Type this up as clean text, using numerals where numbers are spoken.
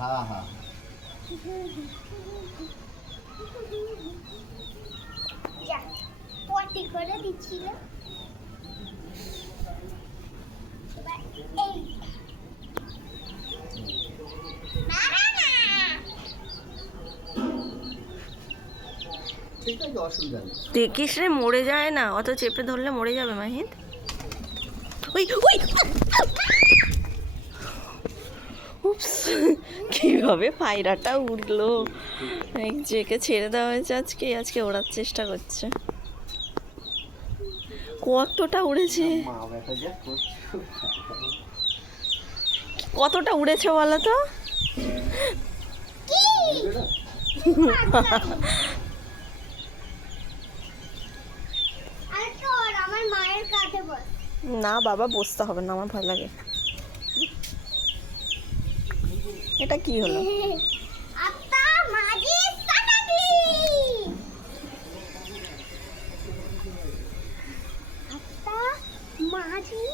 হ্যাঁ হ্যাঁ পটি করে দিচ্ছিল ঠিক আছে, অসুবিধা নেই। দেখিস রে, মরে যায় না, অত চেপে ধরলে মরে যাবে মাহিত। ওই ওই উপস, কিভাবে পায়রাটা উড়লো। যেকে ছেড়ে দেওয়া হয়েছে আজকে, আজকে ওড়ার চেষ্টা করছে। কতটা উড়েছে, মা ব্যাটা যা করছে। কতটা উড়েছে বলো তো? আমার মায়ের কাছে বস। না বাবা, বসতে হবে না, আমার ভয় লাগে। এটা কি হলো? আত্তা মাঝি সানাগলি, আত্তা মাঝি